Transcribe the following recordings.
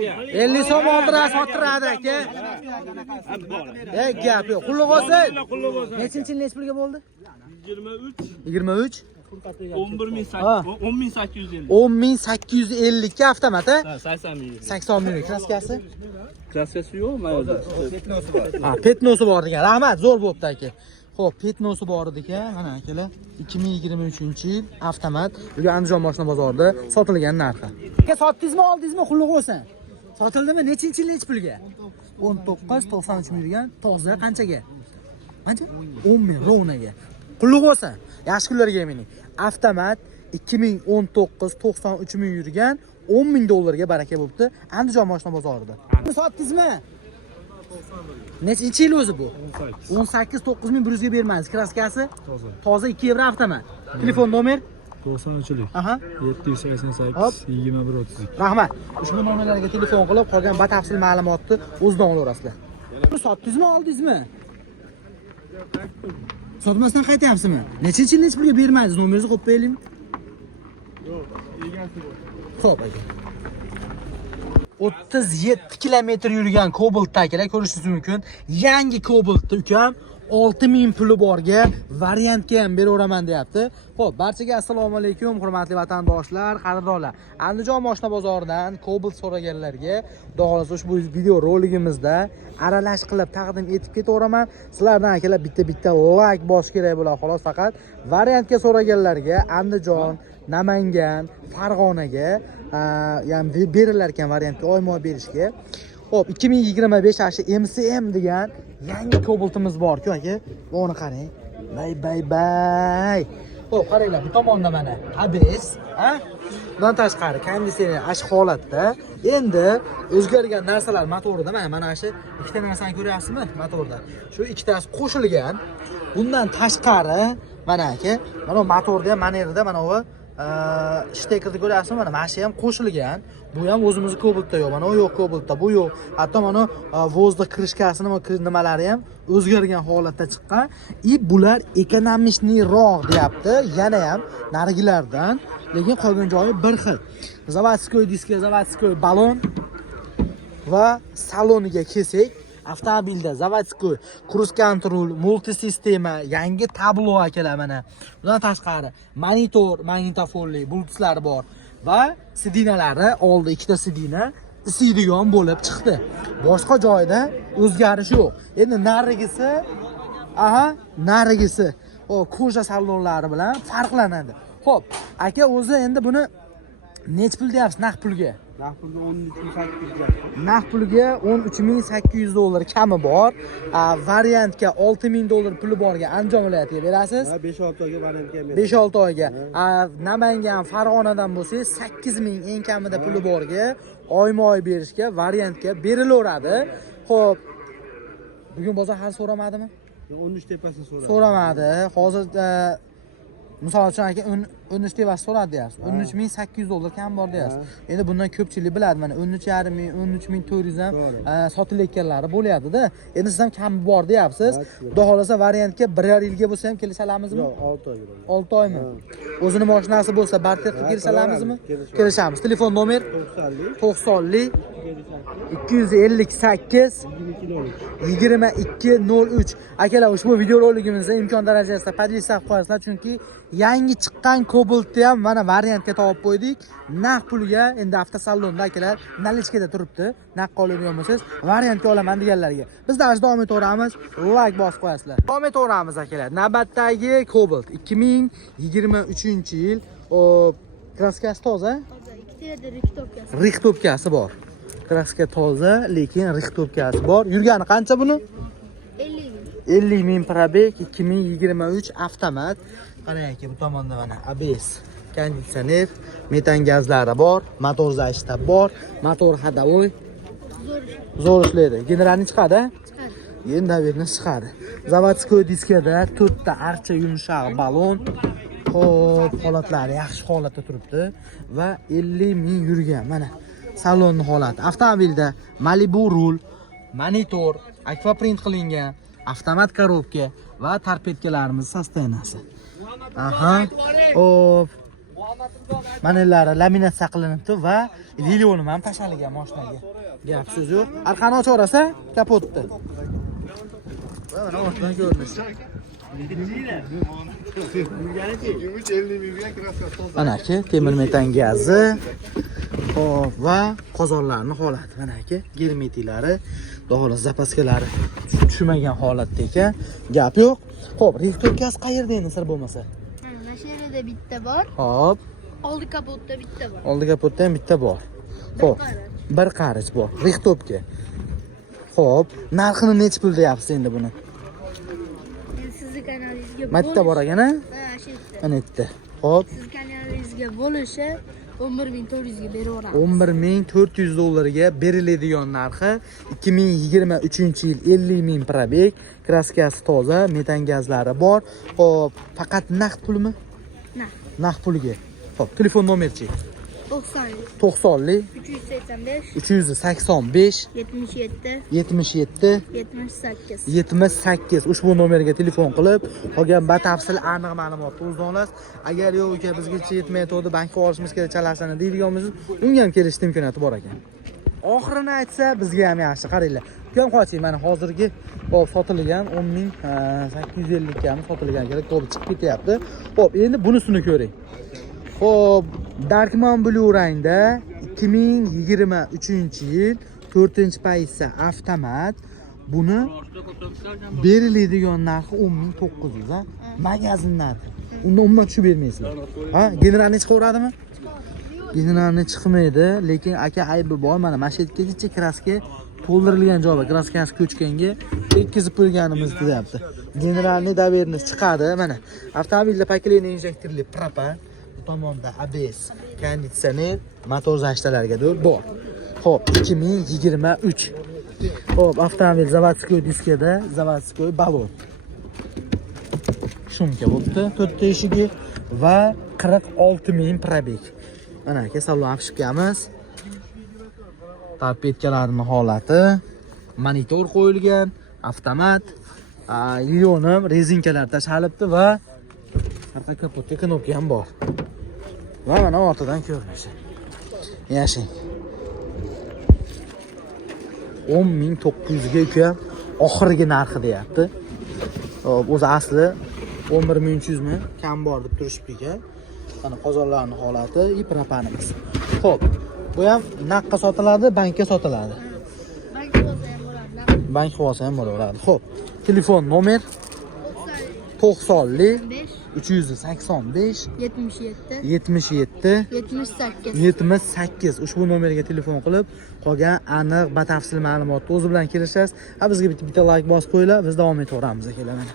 50 so'm oldirasiz, sotiradi aka. Gap yo'q. Qulluq bo'lsin. Nechinchi yil nech pulga bo'ldi? 23. 10850 ga avtomat, ha? 80 ming. Kraskasi? Kraskasi yo'q, mayda. Ha, petnosi bor degan. Rahmat, zo'r bo'pti aka. Xo'p, petnosi bor ekan. Mana akalar, 2023-yil avtomat. Bu Andijon mashina bozorida sotilgan narxi. Aka, sotdingizmi, oldingizmi? Qulluq bo'lsin. Sotildimi? Nechinchi yil nech pulga? 19.93 million. Toza qanchaga? Qancha? 10 ming rovnaga. Qulluq bo'lsin. Yaxshi kunlarga mening. Avtomat 2019 93 ming yurgan, 10 ming dollarga baraka bo'pti Andijon mashina bozorida. Sotdingizmi? Nechinchi yil o'zi bu? 18 9100 ga bermaysiz. Kraskasi? Toza 2 yevro avtomat. Telefon nomer? 93lik. Aha. 788 2132. Rahmat. Ushbu nomerlarga telefon qilib, qolgan batafsil ma'lumotni o'zidan olasizlar. Sotdingizmi, oldingizmi? Sotmasdan qaytyapsizmi? Nechinchi yil nech pulga bermaysiz? Nomeringizni qo'yib qo'yaylikmi? Yo'q, egasi bor. Xo'p aka. 37 kilometr yurgan Cobalt'da akalar ko'rishingiz mumkin. Yangi Cobalt'da ukam 6000 puli borga variantga ham beraveraman deyapti. Xo'p, barchaga assalomu alaykum, hurmatli vatandoshlar, qadrdonlar. Andijon mashina bozoridan Cobalt so'raganlarga, xudo xolasa ushbu video roligimizda aralash qilib taqdim etib ketaveраman. Sizlardan akalar bitta like bosish kerak bo'ladi, xolos. Faqat variantga so'raganlarga Andijon, Namangan, Farg'onaga ham berilar ekan variantga oyma berishga. Xo'p, 2025 MCM degan yangi Cobalt'imiz bor-ku aka. Buni qarang. Bay. Xo'p, qaranglar, bu tomonda mana ABS, ha? Bundan tashqari konditsioner ash holatda. Endi o'zgargan narsalar motorida mana shu ikkita narsani ko'ryapsizmi motorda? Shu ikkitasi qo'shilgan. Bundan tashqari mana aka, mana motorda ham manerida mana bu shtekerni ko'ryapsizmi? Mana shu ham qo'shilgan. Bu ham o'zimizning Cobalt'da yo'q. Mana u yo'q Cobalt'da, bu yo'q. Hatto mana vozdux krishkasi nimalari ham o'zgargan holatda chiqqan. Bular ekonomikroq deyapti. Yana ham narigilardan, lekin qolgan joyi bir xil. Zavodskoy diska, zavodskoy balon va saloniga kelsak, avtomobilda zavodskoy cruise control, multisistema, yangi tablo akalar mana. Bundan tashqari monitor, magnitofonli bluetoothlar bor va sidinalari oldi, ikkita sidina isiydigan bo'lib chiqdi. Boshqa joyda o'zgarish yo'q. Endi narigisi o koja salonlari bilan farqlanadi. Xo'p, aka o'zi endi buni nech pul deyapsiz naqd pulga? Naqd pulga 13800 ga. Naqd pulga 13800 dollar kami bor. Variantga 6000 dollar puli borga Andijon viloyatiga berasiz. 5-6 oyga variantga beramiz. 5-6 oyga. Namangan, Farg'onadan bo'lsa 8000 eng kamida puli borga oyma-oy berishga variantga berilaveradi. Xo'p, bugun bozor hali so'ramadimi? 13 tepasini so'radi. So'ramadi. Hozir misol uchun aka 13 tepasi so'radi deyapsiz. 13800 dollar kam bor deyapsiz. Endi bundan ko'pchilik biladi, mana 13.5 ming, 13400 ham sotilayotganlari bo'lyapti-da. Endi siz ham kam bor deyapsiz. Xudo xolasa variantga 1 yilga bo'lsa ham kelisha olamizmi? Yo'q, 6 oy. 6 oymi? O'zini mashinasi bo'lsa barter qilib kelisha olamizmi? Kelishamiz. Telefon nomer 90 258 2203. Akalar, ushbu video roligimizda imkon darajasida podlistga qo'yasizlar, chunki yangi chiqqan Cobalt'ni ham mana variantga topib qo'ydik. Naqd pulga endi avtosalonda akalar nalichkada turibdi. Naqd oladigan bo'lsangiz variantga olaman deganlarga. Biz davom etaveramiz. Like bosib qo'yasizlar. Davom etaveramiz akalar. Navbatdagi Cobalt 2023-yil. Kraskasi toza? Ikkita yerda riktopkasi. Riktopkasi bor. Kraska toza, lekin riktopkasi bor. Yurgani qancha buni? 50 ming probeg, 2023 avtomat. Qarang aka, bu tomonda mana ABS, konditsioner, metan gazlari bor, motor zashta bor, motor ходовой. Zo'r ishlaydi. Generalni chiqadi? Chiqadi. Endi naverni chiqadi. Zavodskoy diskada 4 ta archa yumshoq balon. Xo'p, holatlari yaxshi holatda turibdi va 50 ming yurgan. Mana salonning holati. Avtomobilda Malibu rul, monitor, akvaprint qilingan, avtomat korobka va torpedkalarimiz sostoyanasi. Manellari laminatsiya qilinibdi va lilionim ham tashlangan mashinaga. Gap so'z yo'q. Arqani ochorasa, kapotni. Va mana ortidan ko'rinish. Mana aka, temir metan gazi. Xo'p, va qozonlarning holati mana aka, germetiklari, xudo zapaskalari tushmagan holatda ekan. Gap yo'q. Xo'p, rixtorkasi qayerda endi sir bo'lmasa? Mana mashinada bitta bor. Xo'p, Oldi kapotda bitta bor. oldi kapotda ham bitta bor. Xo'p, bir qarich bor rixtopga. Xo'p, narxini necha pul deyapsiz endi buni? Endi sizni kanalingizga Matta bor ekan-a? Ha, shu yerda. Mana yerda. Xo'p, Siz kanalingizga bo'lishi 11400 ga beraveramiz. 11400 dollarga beriladigan narxi 2023-yil 50.000 probeg, kraskasi toza, metan gazlari bor. Xo'p, faqat naqd pulmi? Naqd pulga. Xo'p, telefon nomerchi. 90 90 385 385 77 77 78. 78 ushbu nomerga telefon qilib, qolgan batafsil aniq ma'lumotni o'zingizdan olasiz. Agar yo'q uka bizgacha yetmayotdi, bankka olishimiz kerak chalasini deydigan bo'lsangiz, unga ham kelish imkoniyati bor ekan. Oxirini aytsa, bizga ham yaxshi. Qaranglar. Ukam qoching, mana hozirgi hop sotilgan 10850 kami sotilgan kerak, to'g'ri chiqib ketyapti. Hop, endi bunisini ko'ring. Hop, Darkman Blue rangda 2023-yil 4-pozitsiya avtomat. Buni beriladigan narxi 10900 ha. Magazin narxi. Unda umuman tushib bermaysizlar. Ha, generalni chiqaveradimi? Generalni chiqmaydi, lekin aka aybi bor. Mana mashetgacha kraska to'ldirilgan joyi, kraskasi ko'chganga yetkazib qo'yganimiz deyapti. Generalni daverni chiqadi. Mana avtomobilda paketli injektorli propan, bu tomonda ABS, konditsioner, motor zashtalarga bor. Xo'p, 2023. Xo'p, avtomobil zavodskoy diskada, zavodskoy balon. Shumka bo'libdi, 4 ta eshigi va 46000 probeg. Mana aka salon apshikamiz. Tapetkalarning holati, monitor qo'yilgan, avtomat, lilionim rezinkalar tashalibdi va orqa kapotga knopka ham bor. Va mana ortidan ko'rinishi. Yashing. 10900 ga uka oxirgi narxi deyapti. O'zi asli 11300 mi? Kam bor deb turishibdi ekan. Mana qozonlarning holati, propanimiz. Xo'p, bu ham naqqa sotiladi, bankka sotiladi. Bankda bo'lsa ham bo'ladi. Bank bo'lsa ham bo'laveradi. Xo'p, telefon nomer 90 385 77 77 78. 78 ushbu nomerga telefon qilib, qolgan aniq batafsil ma'lumotni o'zi bilan kelishasiz. Ha, bizga bitta like bosib qo'yinglar, biz davom etaveramiz akalar.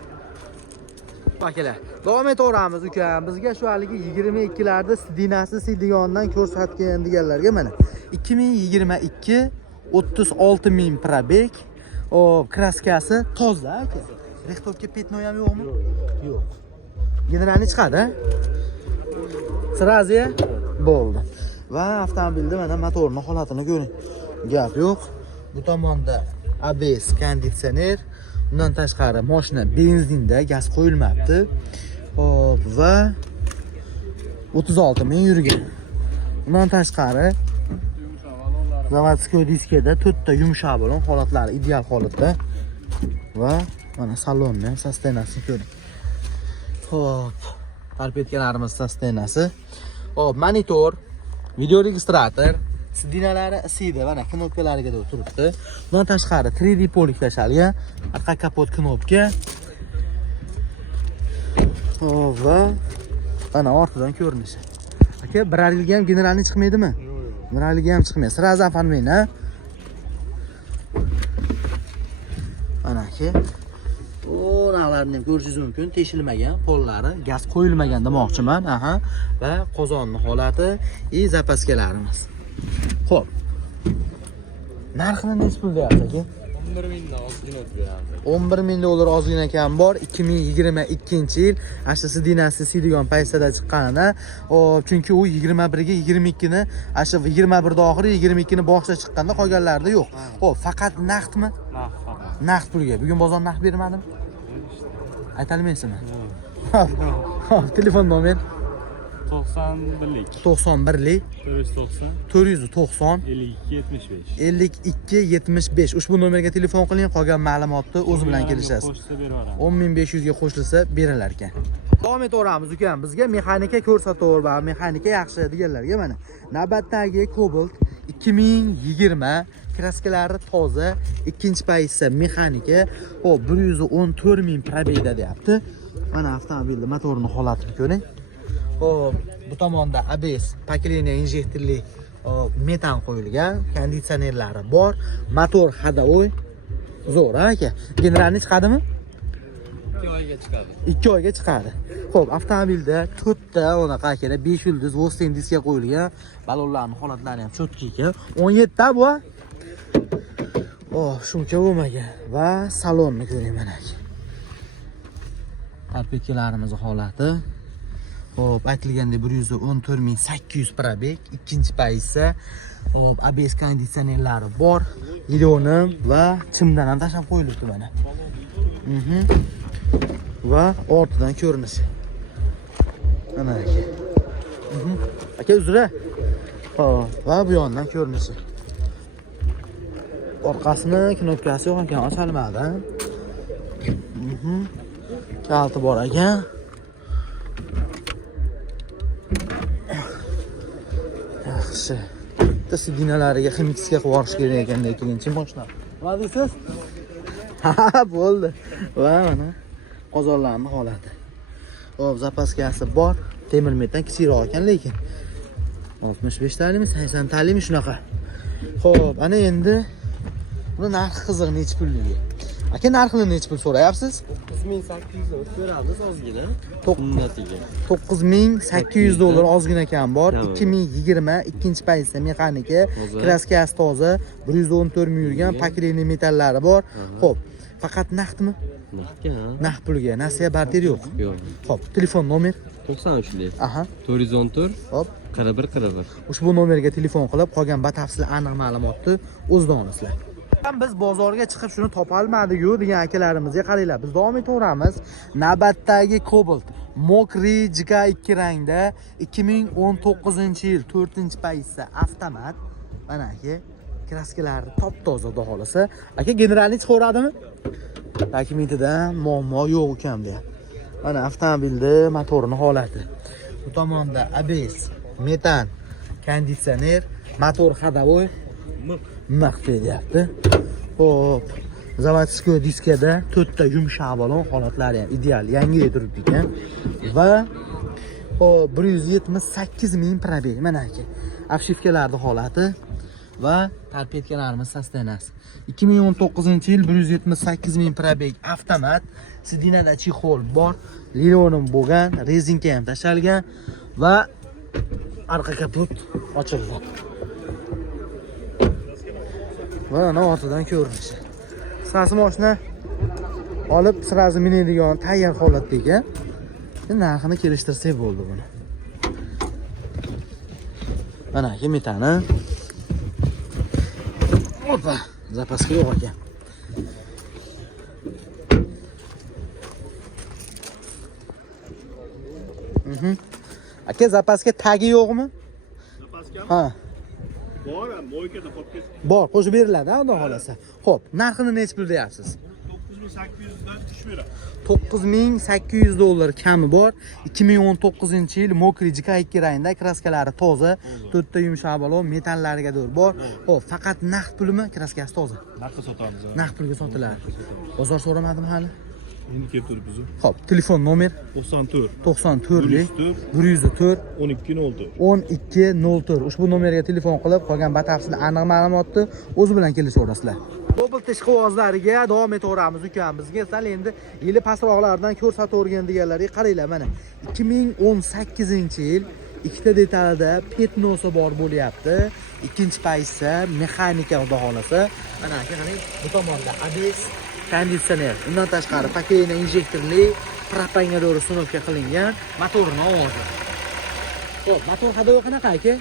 Akalar, davom etaveramiz uka. Bizga shu haligi 22 larda sidinasi sidigondan ko'rsatgan deganlarga mana 2022 36000 probeg, kraskasi toza aka. Rixtopga petnoy ham yo'qmi? Yo'q. Generalni chiqadi. Srazi bo'ldi. Va avtomobilda mana motorning holatini ko'ring. Gap yo'q. Bu tomonda ABS, konditsioner, undan tashqari mashina benzinda, gaz qo'yilmabdi. Hop, va 36000 yurgan. Undan tashqari zavodskoy diskada 4 ta yumshoq balon, holatlari ideal holatda. Va mana salonni ham sostenasini ko'ring. Hop, tarpetkalarimiz sostenasi. Hop, monitor, video registrator, sidinalari isiydi, mana knopkalariga turibdi. Bundan tashqari 3D polik tashalgan, orqa kapot knopka. Hop, va mana ortidan ko'rinishi. Aka, birar yilga ham generalni chiqmaydimi? Yo'q. Birar yilga ham chiqmaydi. Sirazi oформление, ha? Mana aka. O'nalarni ko'rishingiz mumkin, teshilmagan pollari, gaz qo'yilmagan demoqchiman, aha, va qozonning holati, zapaskelarimiz. Xo'p. Narxini necha pul deyapsiz aka? 11000 dan ozgina beramiz. 11000 dollar ozgina kam bor. 2022-yil ashasi dinasti siydigan paytda chiqqanida, chunki u 21 ga 22 ni, asha 21 da oxiri 22 ni boshida chiqqanda qolganlarida yo'q. Xo'p, faqat naqdmi? Naqd. Naqd pulga. Bugun bozor naqd bermadim. Ayta olmaysizmi? Hop, telefon nomer 91lik. 91lik 490 490 52 75. 52 75. Ushbu nomerga telefon qiling, qolgan ma'lumotni o'zi bilan kelishasiz. Qo'shsa berib 10500 ga qo'shilsa berilar ekan. Davom etaveramiz ukam. Bizga mexanika ko'rsatuv va mexanika yaxshi deganlarga mana navbatdagi Cobalt 2020 kraskalari toza, ikkinchi pozitsiya mexanika. Xo'p, 114 ming probegda deyapti. Mana avtomobilning motorini holatini ko'ring. Xo'p, bu tomonda ABS, pokoleniya injektorli metan qo'yilgan, konditsionerlari bor, motor ходовой. Zo'r aka. Generalni chiqadimi? 2 oyga chiqadi. 2 oyga chiqadi. Xo'p, avtomobilda 4 ta unaqa akada 5 yulduz Western diskga qo'yilgan. Balonlarning holatlari ham cho'tki ekan. 17 ta bu. Shuncha bo'lmagan va salonni ko'ring mana aka. Karpetkalarimiz holati. Xo'p, aytilgandek 114.800 probeg, ikkinchi pozitsiya. Xo'p, ABS konditsionerlari bor, ilonim va chimdan ham tashlab qo'yilibdi mana. Va ortidan ko'rinishi. Mana aka. Aka uzra. Va bu yondan ko'rinishi. Orqasini knopkasi yo'q ekan, ochalmadi. Kalti bor ekan. Yaxshi. Bitta sidinalariga ximikska qilib yuborish kerak ekan, ikkinchi mashina. Nima deysiz? Ha, bo'ldi. Va mana qozonlarning holati. Xo'p, zapaskasi bor. Temir metan kichikroq ekan, lekin 65 talimi, 80 talimi shunaqa. Xo'p, ana endi buni narxi qiziq, necha pulligi? Aka, narxini necha pul so'rayapsiz? 9800 beramiz ozgina. 9800 dollar ozgina kam bor. 2020 ikkinchi pozitsiya mexanika, kraskasi toza, 114 ming yurgan, pokoleniya metallari bor. Xo'p, faqat naqdmi? Naqdga. Naqd pulga, nasiya barter yo'q. Yo'q. Xo'p, telefon nomer? 93lik. Aha. 414 Hop. 41. Ushbu nomerga telefon qilib, qolgan batafsil aniq ma'lumotni o'zidan olasizlar. Biz bozorga chiqib shuni topolmadik-ku degan akalarimizga qaranglar. Biz davom etaveramiz. Navbatdagi Cobalt Mokri JK2 rangda 2019-yil 4-pozitsiya avtomat. Mana aka, kraskalari top-toza xudo xolasa. Aka, generalni chiqaradimi? Dokumentida muammo yo'q ekan bu. Mana avtomobilda motorining holati. Bu tomonda ABS, metan, konditsioner, motor ходовой miq deyapti. Xo'p, zavodskoy diskada 4 ta yumshoq balon holatlari ham ideal, yangidek turibdi ekan. Va 178 ming probeg mana aka. Afshifkalarning holati va torpedkalarimiz sostenasi. 2019-yil 178 ming probeg avtomat, sidinada chexol bor, lilonim bo'lgan, rezinka ham tashalgan va orqa kaput ochilgan. Va ana ortidan ko'rinishi. Qisqasi mashina olib sirazi minadigan tayyor holatda ekan. Endi narxini kelishtirsak bo'ldi buni. Mana aka metani. Opa, zapaska yo'q ekan. Aka, zapaska tagi yo'qmi? Zapaska? Ha. Bor, mo'ykada qolib Bor, qo'shib beriladi, xudo xolasa. Xo'p, narxini necha pul deyapsiz? 9800 dan tushib beradi. 9800 dollar kami bor. 2019-yil Mokri JK2 rangda, kraskalari toza, 4 ta yumshoq balon, metallariga bor. Xo'p, faqat naqd pulmi? Kraskasi toza. Naqdga sotamiz. Naqd pulga sotiladi. Bozor so'ramadimi hali? Endi kelib turibmiz. Xo'p, telefon nomer 94lik 104 1204. Ushbu nomerga telefon qilib, qolgan batafsil aniq ma'lumotni o'zi bilan kelishaverasizlar. Cobalt ishqibozlariga davom etaveramiz ukam. Bizga sal endi yili pastroqlardan ko'rsatavergan deganlarga qaranglar mana. 2018-yil ikkita detalida petnosi bor bo'lyapti. Ikkinchi pozitsiya mexanika xudo xolasa. Mana aka qarang, bu tomonda ABS konditsioner, undan tashqari pokoleniya injektorli propanga doğru sunovka qilingan motorning ovozi. Xo'p, motor ходовой qanaqa aka?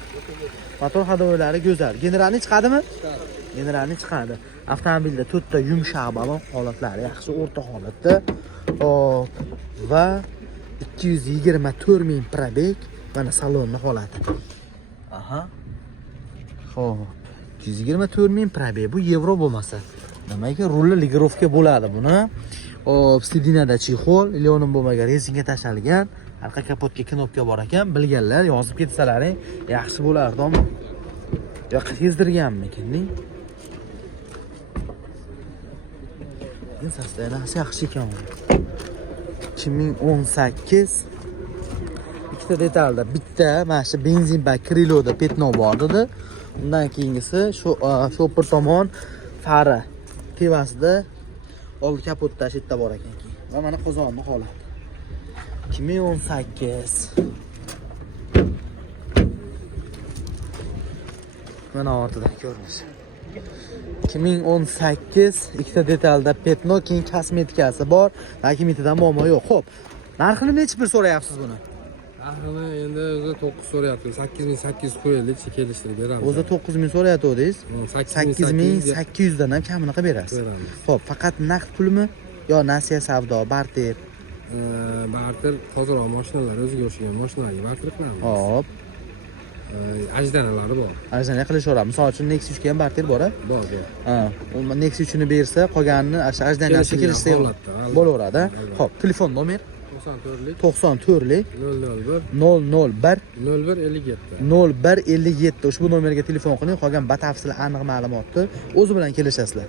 Motor ходовойлari go'zal. Generalni chiqadimi? Chiqadi. Generalni chiqadi. Avtomobilda 4 ta yumshoq balon holatlari yaxshi, o'rta holatda. Hop, va 224 ming probeg, Mana salonni holati. Aha. Xo'p. 124 ming probeg. Bu yevro bo'lmasa. Nimaga rulli ligirovka bo'ladi buni? Hop, sidinada chexol, leonim bo'lmagan rezinga tashlangan. Arqa kapotga knopka bor ekan. Bilganlar yozib ketsalaring yaxshi bo'lardi. Yo'q, kezdirganmikin-ning. Sostanasi yaxshi ekan. 2018 ikkita detalda bitta mana shu benzin bak kriloda petno bor edi. Undan keyingisi shu shopir tomon fari tevasida oldi kapotda shitda bor ekan. Va mana qozonni holati. 2018 mana ortidan ko'rinish. 2018 ikkita detalda petno, keyin kosmetikasi bor, lekin mitidan muammo yo'q. Xo'p, narxini necha pul so'rayapsiz buni? Narxini endi o'zi 9 so'rayapti. 8800 qo'yaylik, kelishtirib beramiz. O'zi 9000 so'rayotgandingiz. 8800 dan ham kamini qilib berasiz. Xo'p, faqat naqd pulmi yo nasiya savdo, barter? Barter hozirroq mashinalar o'ziga o'xshagan mashinalarga barter qilamiz. Hop, Ajdanalari bor. arzon qilishaveramiz. Misol uchun Nexus ga ham barter bor-a? Bor. Ha, u Nexus uchun bersa, qolganini ajdanasi kelishsa bo'laveradi. Xo'p, telefon nomer 94lik 001 0157 ushbu nomerga telefon qiling, qolgan batafsil aniq ma'lumotni o'zi bilan kelishasizlar.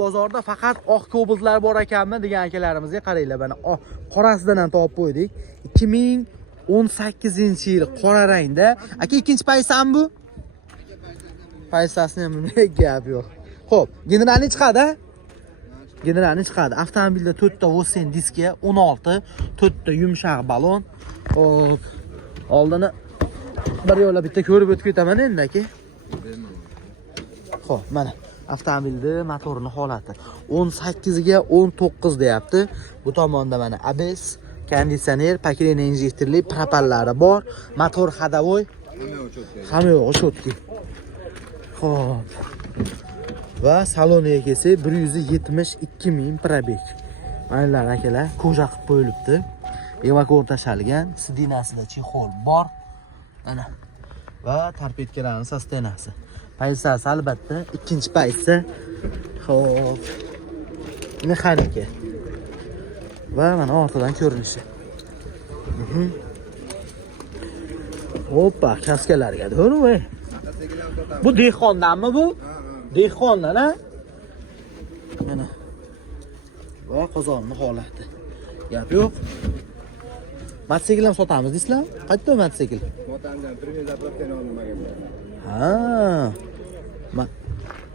Bozorda faqat oq kobaltlar bor ekanmi degan akalarimizga qaranglar, mana qorasidan ham topib qo'ydik. 2018-yil qora rangda. Aka, ikkinchi paysan bu? Paysasini ham gap yo'q. Xo'p, generalni chiqadi. Generalni chiqadi. Avtomobilda 4 ta Vosen diski, 16, 4 ta yumshoq balon. Hop. Oldini bir yo'la bitta ko'rib o'tib ketaman endi aka. Xo'p, mana avtomobilni motorining holati. 18 ga 19 deyapti. Bu tomonda mana ABS, konditsioner, pokreniya injektorli, propellari bor, motor ходовой. Hamma yo'q, shotki. Xo'p. Va saloniga kelsak 172 ming probeg. Mana akalar, koja qilib qo'yilibdi. Evakor tashalgan, sidinasida chexol bor. Mana. Va torpedkalarning sostenasi. Paysasi albatta, ikkinchi paysa. Xo'p. Mexanika. Va mana ortidan ko'rinishi. Hoppa, kaskalarga to'g'ri. Bu dehqondanmi bu? Dehqondan, ha? Mana. Va qozonni holati. Gap yo'q. Mototsikl ham sotamiz deysizlar? Qayerda mototsikl? Motamdan primer zapravkani olmagan. Ha.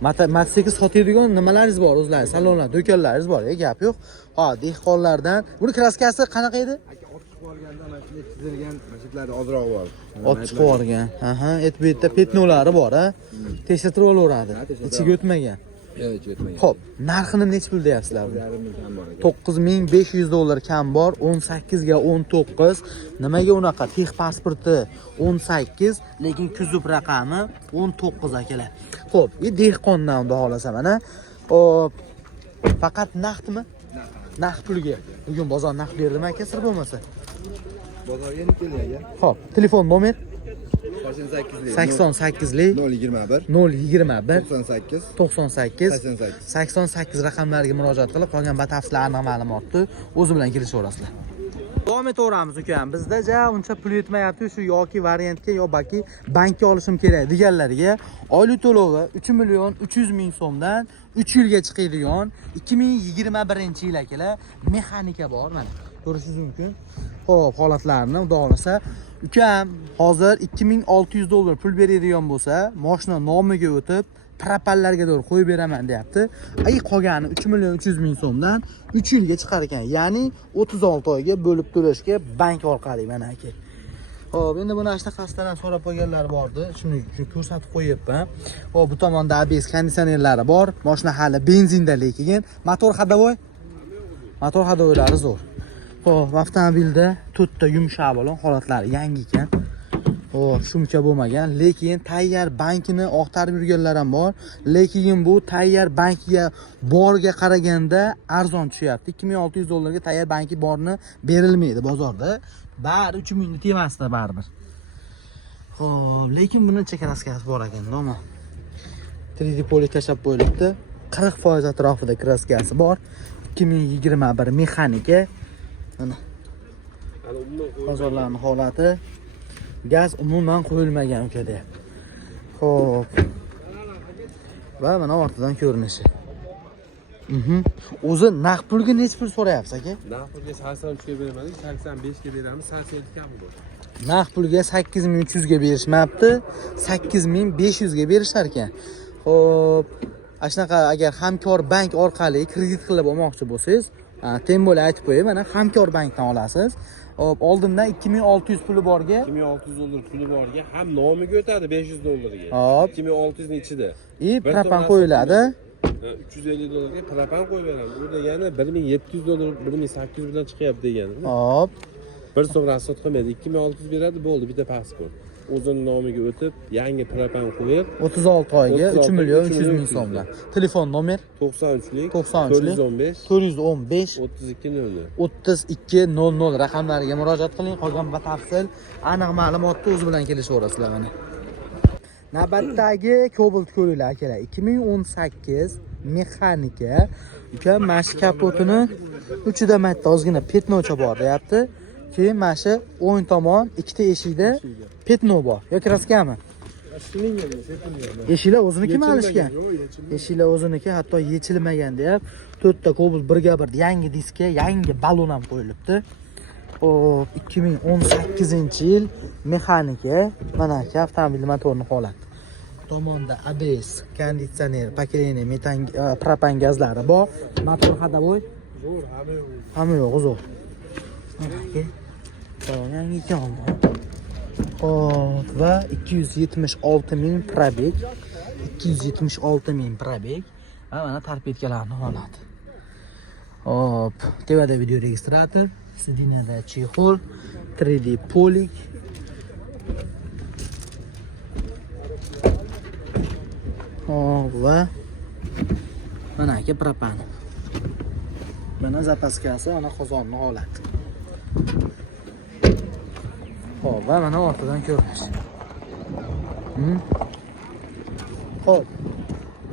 Mototsikl sotadigan nimalaringiz bor o'zlaringiz? Salonlar, do'konlaringiz bor, gap yo'q. Ha, dehqonlardan. Buni kraskasi qanaqa edi? Aka ochiq olganda mana shunday chizilgan mashitlar ozroq bor. Ochiq olgan. Aha, bu yerda petnolari bor, ha. Tekshirtirib olaveradi. Ichiga o'tmagan. Yo'q, o'tmagan. Xo'p, narxini necha pul deyapsizlar buni? $9,500 $9500 kam bor, 18 ga 19. Nimaga unaqa? Tex pasporti 18, lekin kuzov raqami 19 akalar. Xo'p, dehqondan unda xolasa mana. Xo'p, faqat naqdmi? Naqd pulga. Bugun bozor naqd berdimi aka, sir bo'lmasa? Bozorga endi kelgan. Xo'p, telefon nomer 88 lik 021 021 98 88 raqamlariga murojaat qilib, qolgan batafsil aniq ma'lumotni o'zi bilan kelishaverasizlar. Davom etaveramiz ukam. Bizda uncha pul yetmayapti shu yoki variantga yo balki bankka olishim kerak deganlarga oylik to'lovi 3.300.000 so'mdan 3 yilga chiqadigan 2021-yil akalar mexanika bor mana. Ko'rishingiz mumkin. Xo'p, holatlarini xudo xolasa ukam hozir $2600 pul beradigan bo'lsa, mashina nomiga o'tib, propellarga doğru qo'yib beraman deyapti. Ay qolgani 3.300.000 so'mdan 3 yilga chiqar ekan. Ya'ni 36 oyga bo'lib to'lashga bank orqali mana aka. Xo'p, endi buni ashtaqasidan ham so'rab qo'yganlar bordi. Shuni ko'rsatib qo'yibman. Xo'p, bu tomonda ABS konditsionerlari bor. Mashina hali benzinda lekin motor ходовой. Motor ходовойлari zo'r. Xo'p, avtomobilda 4 ta yumshoq balon holatlari yangi ekan. Xo'p, shuncha bo'lmagan, lekin tayyor bankini oqtarib yurganlar ham bor. Lekin bu tayyor bankiga borga qaraganda arzon tushyapti. $2600 ga tayyor banki borni berilmaydi bozorda. Bari 3000 ni temasda baribir. Xo'p, lekin buni kraskasi bor ekan, ama 3D polik tashlab qo'yilibdi. 40% atrofida kraskasi bor. 2021 mexanika. Mana bozorlarning holati. Gaz umuman qo'yilmagan ukada. Xo'p. Va mana ortidan ko'rinishi. O'zi naqd pulga necha pul so'rayapsiz aka? Naqd pulga 83 ga bermadik, 85 ga beramiz, 87 kami bor. Naqd pulga 8300 ga berishmabdi, 8500 ga berishar ekan. Xo'p, shunaqa agar hamkor bank orqali kredit qilib olmoqchi bo'lsangiz, tem bo'lib aytib qo'yay, mana hamkor bankdan olasiz. Hop, oldindan 2600 puli borga, 2600 dollar puli borga ham nomiga o'tadi 500 dollarga. hop, 2600 ning ichida. propan qo'yiladi. 350 dollarga propan qo'yib beramiz. Burada yana 1700 dollar, 1800 bilan chiqyapti degani. Hop, Bir so'm rasxod qilmaydi, 2600 beradi, bo'ldi, bitta pasport. O'zining nomiga o'tib, yangi propan qo'yib, 36 oyga 3 million 3 300 ming so'mdan. Telefon nomer 93lik 93lik 415 415 3200. 3200 raqamlariga murojaat qiling. Qolgan batafsil aniq ma'lumotni o'zi bilan kelishaverasizlar mana. Navbatdagi Cobalt ko'ringlar akalar. 2018 mexanika. Ukam mash kapotini uchida marta ozgina petnocha bor deyapti. Keyin mashi o'ng tomon ikkita eshikda petno bor. Yoki kraskami? Eshiklar o'zinikimi alishgan? Eshiklar o'ziniki, hatto yechilmagan deyap. 4 ta Cobalt birga bir yangi diskka, yangi balon ham qo'yilibdi. Hop, 2018-yil mexanika. Mana aka avtomobil motorining holati. Tomonda ABS, konditsioner, pokreniya, metan, propan gazlari bor. Motor hadovoy. Zo'r, hamma yo'q, zo'r. Mana aka. Yangi ekan. Hop, va 276 ming probeg. 276 ming probeg. Va mana tarpetkalarning holati. Hop, tevada video registrator, sidinada chexol, 3D polik. Hop, va mana aka propan. Mana zapaskasi, ana qozonning holati. Hop, va mana ortidan ko'rinish. Hop.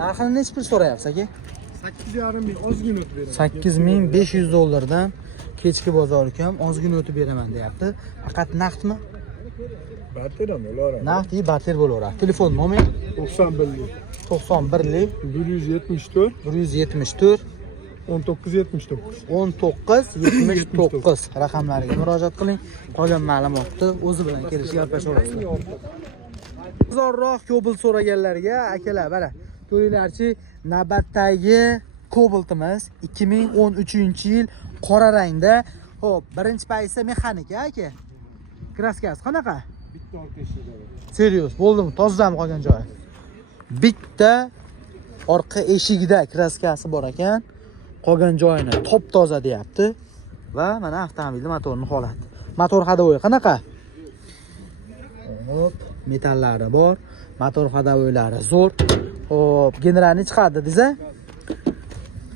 Narxini necha pul so'rayapsiz aka? 8,5 ming ozgina o'tib beraman. 8500 dollardan kechki bozor ekan, ozgina o'tib beraman deyapti. Faqat naqdmi? Barter ham bo'laveradi. Naqd barter bo'laveradi. Telefon nomer 91lik 91lik 174 174 1979. 1979 raqamlariga murojaat qiling. Qolgan ma'lumotni o'zi bilan kelishib gaplashaverasizlar. Ozorroq Cobalt so'raganlarga akalar, mana ko'ringlarchi, navbatdagi Cobaltimiz 2013-yil qora rangda. Xo'p, birinchi paysa mexanika aka. Kraskasi qanaqa? Bitta orqa eshigida. Serios, bo'ldimi? Tozami qolgan joyi? Bitta orqa eshigida kraskasi bor ekan. Qolgan joyini top toza deyapti. Va mana avtomobilning motorining holati. Motor hadovoyi qanaqa? Hop, metallari bor. Motor hadovoylari zo'r. Hop, generalni chiqardi desa.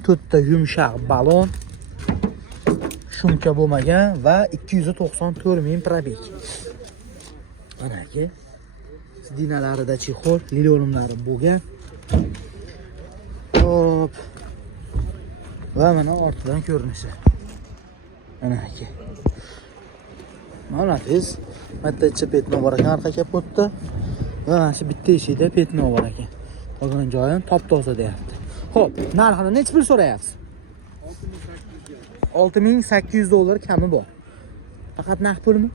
To'rtta yumshoq balon. Shumka bo'lmagan va 294 ming probeg. Mana aka. Sidinalarida chexol, lilonimlari bo'lgan. Hop. Va mana ortidan ko'rinishi. Mana aka. Mana tez. Bitta petno bor ekan orqa kapotda. Va mana shu bitta eshikda petno bor ekan. Qolgan joyini top toza deyapti. Xo'p, narxini necha pul so'rayapsiz? 6800 dollar kami bor. Faqat naqd pulmi?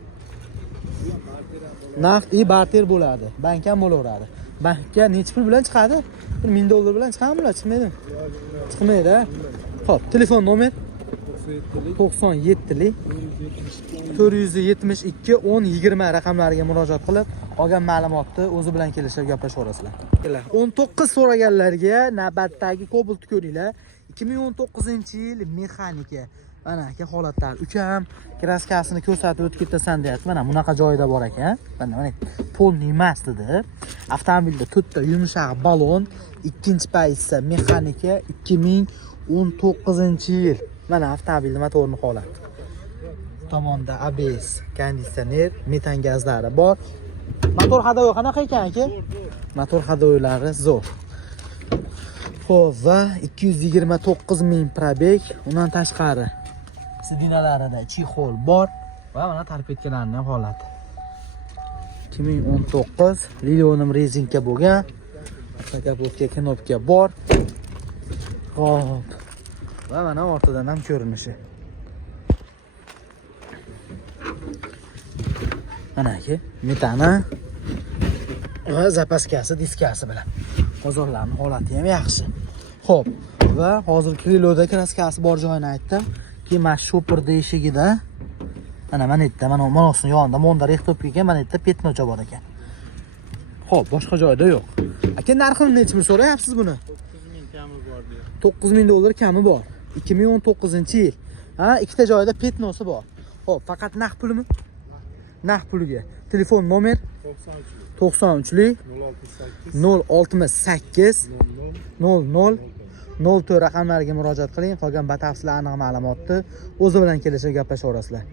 Naqd barter bo'ladi. Bank ham bo'laveradi. Bankka necha pul bilan chiqadi? 1000 dollar bilan chiqadimi? Chiqmaydimi? Chiqmaydi. Xo'p, telefon nomer 97lik 472 1020 raqamlariga murojaat qilib, qolgan ma'lumotni o'zi bilan kelishib gaplashaverasizlar. 19 so'raganlarga navbatdagi Cobalt ko'ringlar. 2019-yil mexanika. Mana aka holatlar. Ukam kraskasini ko'rsatib o'tib ketasan deyapti. Mana bunaqa joyida bor ekan. Mana polni emas dedi. Avtomobilda 4 ta yumshoq balon, ikkinchi paysa mexanika 2019-yil. Mana avtomobilning motorining holati. Tomonda ABS, konditsioner, metan gazlari bor. Motor hadovi qanaqa ekan aka? Motor hadovilari zo'r. Xo'p, va 229 ming probeg, undan tashqari sidinalarida chexol bor va mana torpedkalarning ham holati. 2019 Lilium rezinka bo'lgan. Kapotka, knopka bor. Xo'p. Va mana ortidan ham ko'rinishi. Mana aka, metana va zapaskasi, diskasi bilan. Hozirlarning holati ham yaxshi. Xo'p, va hozir kriloda kraskasi bor joyini aytdim. Keyin mana shopper deyishigida mana yerda, mana monosning yonida monda rehtop ekan, mana yerda petnocha bor ekan. Xo'p, boshqa joyda yo'q. Aka, narxini necha pul so'rayapsiz buni? 9000 kami bor deydi. 9000 dollar kami bor. 2019-yil. Ha, ikkita joyda petnosi bor. Xo'p, faqat naqd pulmi? Naqd pulga. Telefon nomer 93lik 068 00 04 raqamlariga murojaat qiling. Qolgan batafsil aniq ma'lumotni o'zi bilan kelishib gaplashaverasizlar.